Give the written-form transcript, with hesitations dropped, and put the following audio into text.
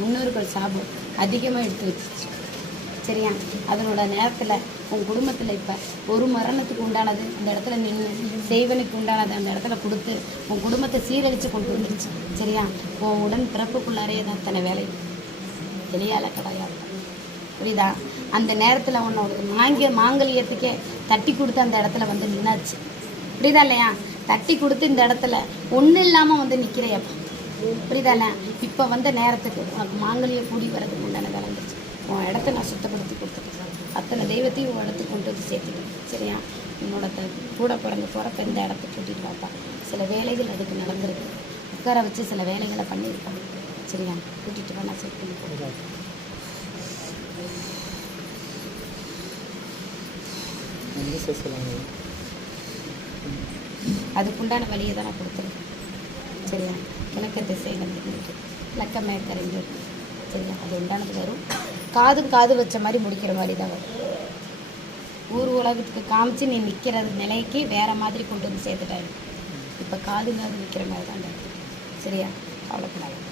முன்னோர்கள் சாபம் அதிகமாக எடுத்து வச்சிச்சு. சரியா? அதனோட நேரத்தில் உன் குடும்பத்தில் இப்போ ஒரு மரணத்துக்கு உண்டானது அந்த இடத்துல நின்று செய்வனுக்கு உண்டானது அந்த இடத்துல கொடுத்து உன் குடும்பத்தை சீரழித்து கொண்டு வந்துருச்சு. சரியா? உன் உடன் பிறப்புக்குள்ளாரே தான் அத்தனை வேலை வெளியால் கிடையாது. புரியுதா? அந்த நேரத்தில் உன்னோட மாங்கல்யத்துக்கே தட்டி கொடுத்து அந்த இடத்துல வந்து நின்னாச்சு. புரியுதா இல்லையா? தட்டி கொடுத்து இந்த இடத்துல ஒன்றும் இல்லாமல் வந்து நிற்கிறையப்பா. புரியுதா இல்லை? இப்போ வந்த நேரத்துக்கு உனக்கு மாங்கல்யம் கூடி வரதுக்கு உண்டான விளங்குச்சு. உன் இடத்த நான் சுத்தப்படுத்தி கொடுத்துட்டேன். அத்தனை தெய்வத்தையும் உன் இடத்துக்கு கொண்டு வந்து சேர்த்துட்டேன். சரியா? உன்னோட கூட பிறந்த போகிறப்ப இந்த இடத்துக்கு கூட்டிகிட்டு வாப்பா. சில வேலைகள் அதுக்கு நடந்திருக்கு. உட்கார வச்சு சில வேலைகளை பண்ணியிருப்பாங்க. சரியா? கூட்டிகிட்டு வா, நான் செட் பண்ணி கொடுக்குறேன். அதுக்குண்டான வழியை தான் நான் கொடுத்துருக்கேன். சரியா? கிழக்க திசையில் இலக்கமே கரைஞ்சு. சரியா? அது உண்டானது வரும். காது வச்ச மாதிரி முடிக்கிற மாதிரி தான் வரும். ஊர் உலகத்துக்கு காமிச்சு நீ நிற்கிற நிலைக்கு வேறு மாதிரி கொண்டு வந்து சேர்த்துட்டாரு. இப்போ காது நிற்கிற மாதிரி தான். சரியா? கவலைப்படாது.